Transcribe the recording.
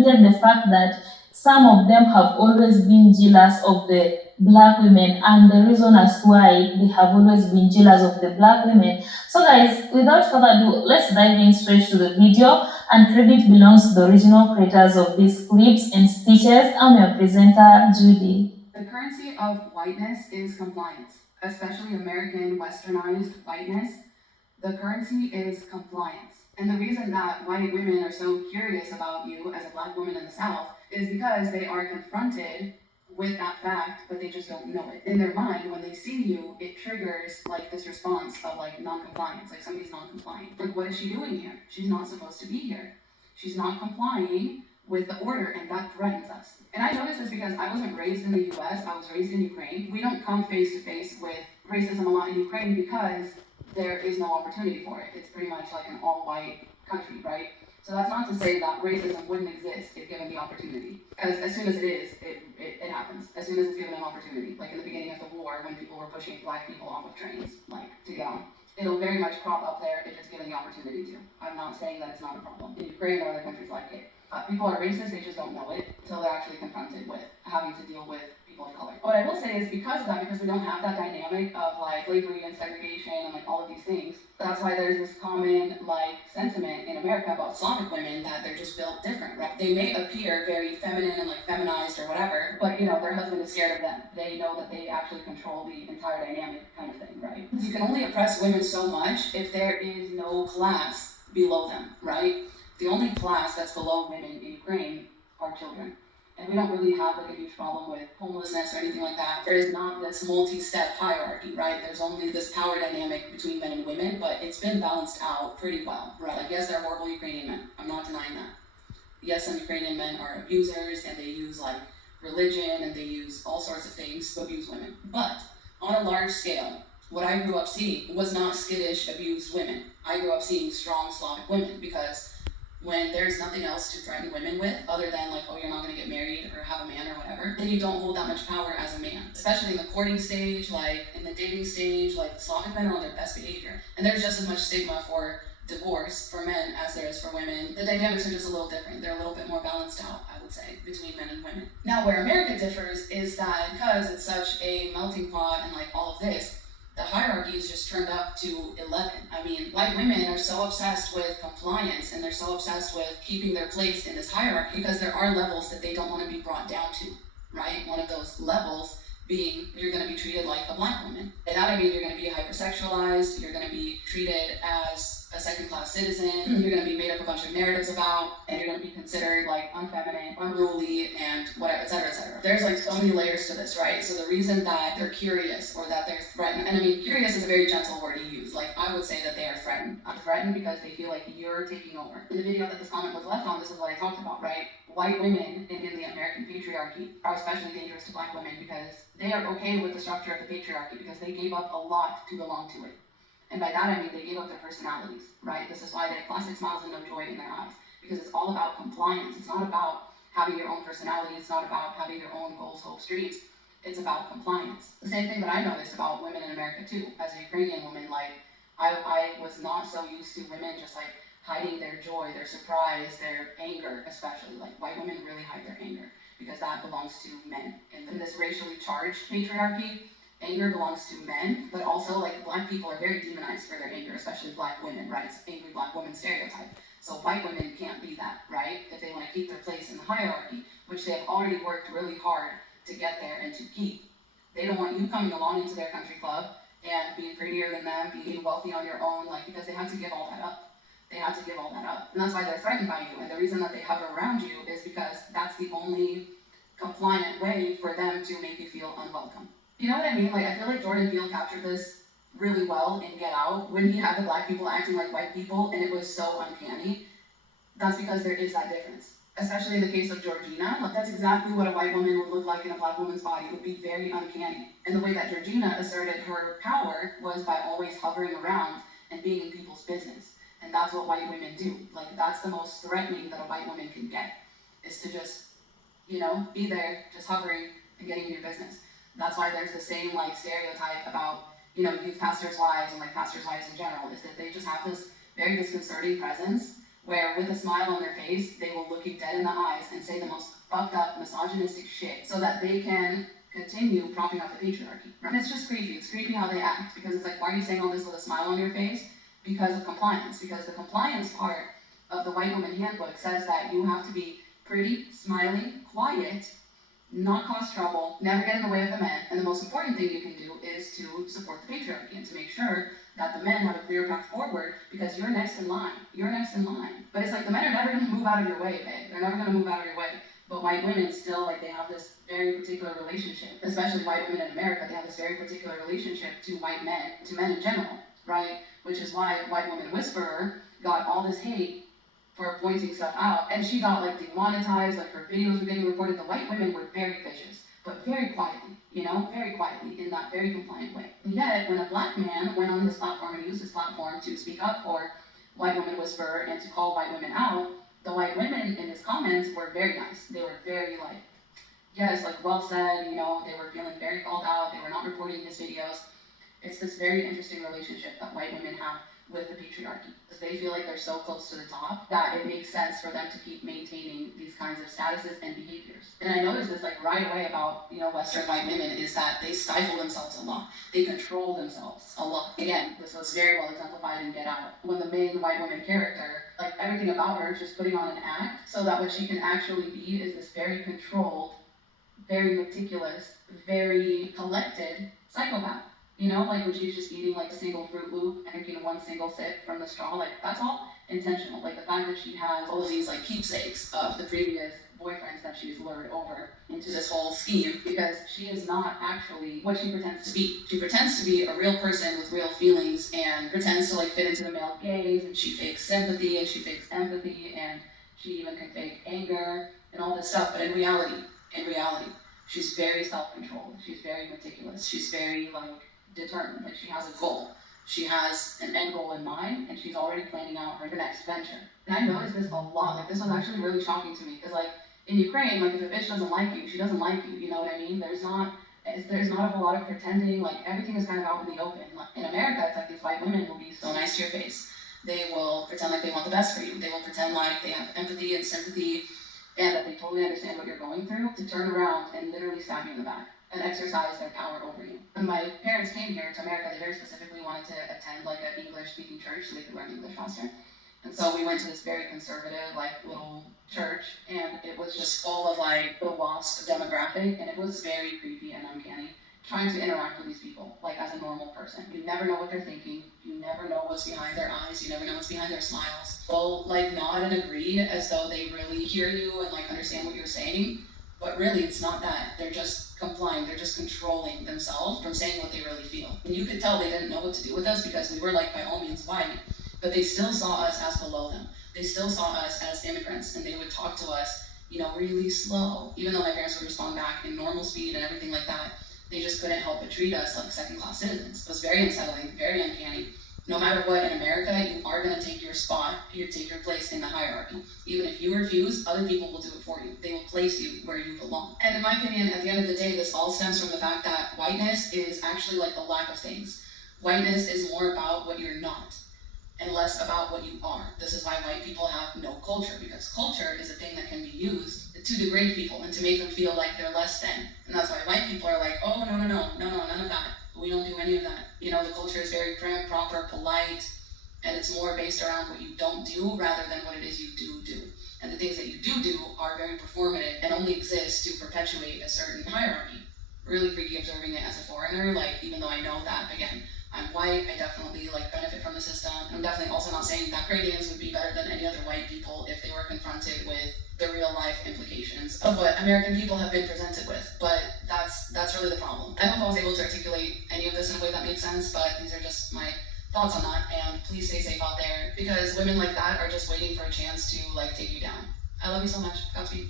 noted the fact that some of them have always been jealous of the black women, and the reason as to why they have always been jealous of the black women. So, guys, without further ado, let's dive in straight to the video. And credit belongs to the original creators of these clips and stitches. I'm your presenter, Judy. The currency of whiteness is compliance, especially American westernized whiteness. The currency is compliance. And the reason that white women are so curious about you as a black woman in the South is because they are confronted with that fact, but they just don't know it. In their mind, when they see you, it triggers like this response of like non-compliance, like somebody's non-compliant. Like, what is she doing here? She's not supposed to be here. She's not complying with the order, and that threatens us. And I noticed this because I wasn't raised in the US, I was raised in Ukraine. We don't come face to face with racism a lot in Ukraine because there is no opportunity for it. It's pretty much like an all-white country, right? So that's not to say that racism wouldn't exist if given the opportunity. As soon as it is, it happens. As soon as it's given an opportunity. Like in the beginning of the war, when people were pushing black people off of trains, like to get on. It'll very much crop up there if it's given the opportunity to. I'm not saying that it's not a problem. In Ukraine or other countries like it. People are racist, they just don't know it until they're actually confronted with having to deal with people of color. What I will say is because of that, because we don't have that dynamic of like slavery and segregation and like all of these things, that's why there's this common like sentiment in America about Slavic women that they're just built different, right? They may appear very feminine and like feminized or whatever, but you know, their husband is scared of them. They know that they actually control the entire dynamic kind of thing, right? You can only oppress women so much if there is no class below them, right? The only class that's below women in Ukraine are children. And we don't really have like a huge problem with homelessness or anything like that. There is not this multi-step hierarchy, right? There's only this power dynamic between men and women, but it's been balanced out pretty well, right? Like, yes, there are horrible Ukrainian men. I'm not denying that. Yes, some Ukrainian men are abusers and they use like religion and they use all sorts of things to abuse women. But on a large scale, what I grew up seeing was not skittish, abused women. I grew up seeing strong Slavic women because when there's nothing else to threaten women with other than like, oh, you're not going to get married or have a man or whatever, then you don't hold that much power as a man. Especially in the courting stage, like in the dating stage, like Slavic men are on their best behavior. And there's just as much stigma for divorce for men as there is for women. The dynamics are just a little different. They're a little bit more balanced out, I would say, between men and women. Now, where America differs is that because it's such a melting pot and like all of this, the hierarchy is just turned up to 11. I mean, white women are so obsessed with compliance and they're so obsessed with keeping their place in this hierarchy because there are levels that they don't want to be brought down to, right? One of those levels being you're going to be treated like a black woman. And that I mean you're going to be hypersexualized, you're going to be treated as a second-class citizen, you're going to be made up a bunch of narratives about, and you're going to be considered like unfeminine, unruly, and whatever, etc., etc. There's like so many layers to this, right? So the reason that they're curious or that they're threatened, and I mean curious is a very gentle word to use. Like I would say that they are threatened. I'm threatened because they feel like you're taking over. In the video that this comment was left on, this is what I talked about, right? White women in the American patriarchy are especially dangerous to black women because they are okay with the structure of the patriarchy because they gave up a lot to belong to it. And by that I mean they gave up their personalities, right? This is why they have plastic smiles and no joy in their eyes. Because it's all about compliance. It's not about having your own personality. It's not about having your own goals, hopes, dreams. It's about compliance. The same thing that I noticed about women in America too. As a Ukrainian woman, like I was not so used to women just like hiding their joy, their surprise, their anger, especially. Like white women really hide their anger because that belongs to men. In this racially charged patriarchy, anger belongs to men, but also like black people are very demonized for their anger, especially black women, right? It's angry black woman stereotype. So white women can't be that, right? If they want to keep their place in the hierarchy, which they have already worked really hard to get there and to keep. They don't want you coming along into their country club and being prettier than them, being wealthy on your own, like because they have to give all that up. They have to give all that up. And that's why they're threatened by you. And the reason that they hover around you is because that's the only compliant way for them to make you feel unwelcome. You know what I mean? Like, I feel like Jordan Peele captured this really well in Get Out when he had the black people acting like white people and it was so uncanny. That's because there is that difference. Especially in the case of Georgina, like that's exactly what a white woman would look like in a black woman's body. It would be very uncanny. And the way that Georgina asserted her power was by always hovering around and being in people's business. And that's what white women do. Like, that's the most threatening that a white woman can get, is to just, be there, just hovering and getting in your business. That's why there's the same like stereotype about, youth pastors' wives and like pastors' wives in general, is that they just have this very disconcerting presence where with a smile on their face, they will look you dead in the eyes and say the most fucked up, misogynistic shit so that they can continue propping up the patriarchy. And it's just creepy. It's creepy how they act because it's like, why are you saying all this with a smile on your face? Because of compliance. Because the compliance part of the white woman handbook says that you have to be pretty, smiley, quiet, not cause trouble, never get in the way of the men, and the most important thing you can do is to support the patriarchy and to make sure that the men have a clear path forward because you're next in line. You're next in line. But it's like the men are never going to move out of your way, babe. They're never going to move out of your way. But white women still, like, they have this very particular relationship, especially white women in America, they have this very particular relationship to white men, to men in general, right? Which is why White Woman Whisperer got all this hate for pointing stuff out, and she got like demonetized, like her videos were getting reported. The white women were very vicious, but very quietly, very quietly in that very compliant way. And yet, when a black man went on his platform and used his platform to speak up for White Woman Whisperer and to call white women out, the white women in his comments were very nice. They were very like, yes, like well said, they were feeling very called out, they were not reporting his videos. It's this very interesting relationship that white women have with the patriarchy. Because they feel like they're so close to the top that it makes sense for them to keep maintaining these kinds of statuses and behaviors. And I noticed this like right away about, Western white women is that they stifle themselves a lot. They control themselves a lot. Again, this was very well exemplified in Get Out. When the main white woman character, like everything about her is just putting on an act so that what she can actually be is this very controlled, very meticulous, very collected psychopath. Like when she's just eating like a single Fruit Loop and drinking one single sip from the straw, like that's all intentional. Like the fact that she has all of these like keepsakes of the previous boyfriends that she's lured over into this whole scheme because she is not actually what she pretends to be. She pretends to be a real person with real feelings and pretends to like fit into the male gaze, and she fakes sympathy and she fakes empathy and she even can fake anger and all this stuff. But in reality, she's very self-controlled. She's very meticulous. She's very like determined. Like she has a goal. She has an end goal in mind, and she's already planning out her next venture. And I noticed this a lot. Like this was actually really shocking to me because like in Ukraine, like if a bitch doesn't like you, she doesn't like you. You know what I mean? There's not a whole lot of pretending. Like everything is kind of out in the open. Like, in America, it's like these white women will be so nice to your face. They will pretend like they want the best for you. They will pretend like they have empathy and sympathy and that they totally understand what you're going through to turn around and literally stab you in the back and exercise their power over you. When my parents came here to America, they very specifically wanted to attend like an English-speaking church so they could learn English faster. And so we went to this very conservative, like little church, and it was just full of like the WASP demographic, and it was very creepy and uncanny. Trying to interact with these people, like as a normal person. You never know what they're thinking. You never know what's behind their eyes. You never know what's behind their smiles. They'll like nod and agree as though they really hear you and like understand what you're saying. But really, it's not that. They're just complying. They're just controlling themselves from saying what they really feel. And you could tell they didn't know what to do with us because we were like by all means white, but they still saw us as below them. They still saw us as immigrants, and they would talk to us, really slow. Even though my parents would respond back in normal speed and everything like that, they just couldn't help but treat us like second-class citizens. It was very unsettling, very uncanny. No matter what, in America, you are going to take your spot, you take your place in the hierarchy. Even if you refuse, other people will do it for you. They will place you where you belong. And in my opinion, at the end of the day, this all stems from the fact that whiteness is actually like a lack of things. Whiteness is more about what you're not and less about what you are. This is why white people have no culture, because culture is a thing that can be used to degrade people and to make them feel like they're less than. And that's why white people are like, oh, no, none of that. We don't do any of that. The culture is very prim, proper, polite, and it's more based around what you don't do rather than what it is you do. And the things that you do are very performative and only exist to perpetuate a certain hierarchy. Really freaky observing it as a foreigner, like even though I know that, again, I'm white, I definitely benefit from the system. I'm definitely also not saying that Canadians would be better than any other white people if they were confronted with the real life implications of what American people have been presented with. But that's really the problem. I hope I was able to articulate any of this in a way that makes sense, but these are just my thoughts on that. And please stay safe out there because women like that are just waiting for a chance to take you down. I love you so much. Godspeed.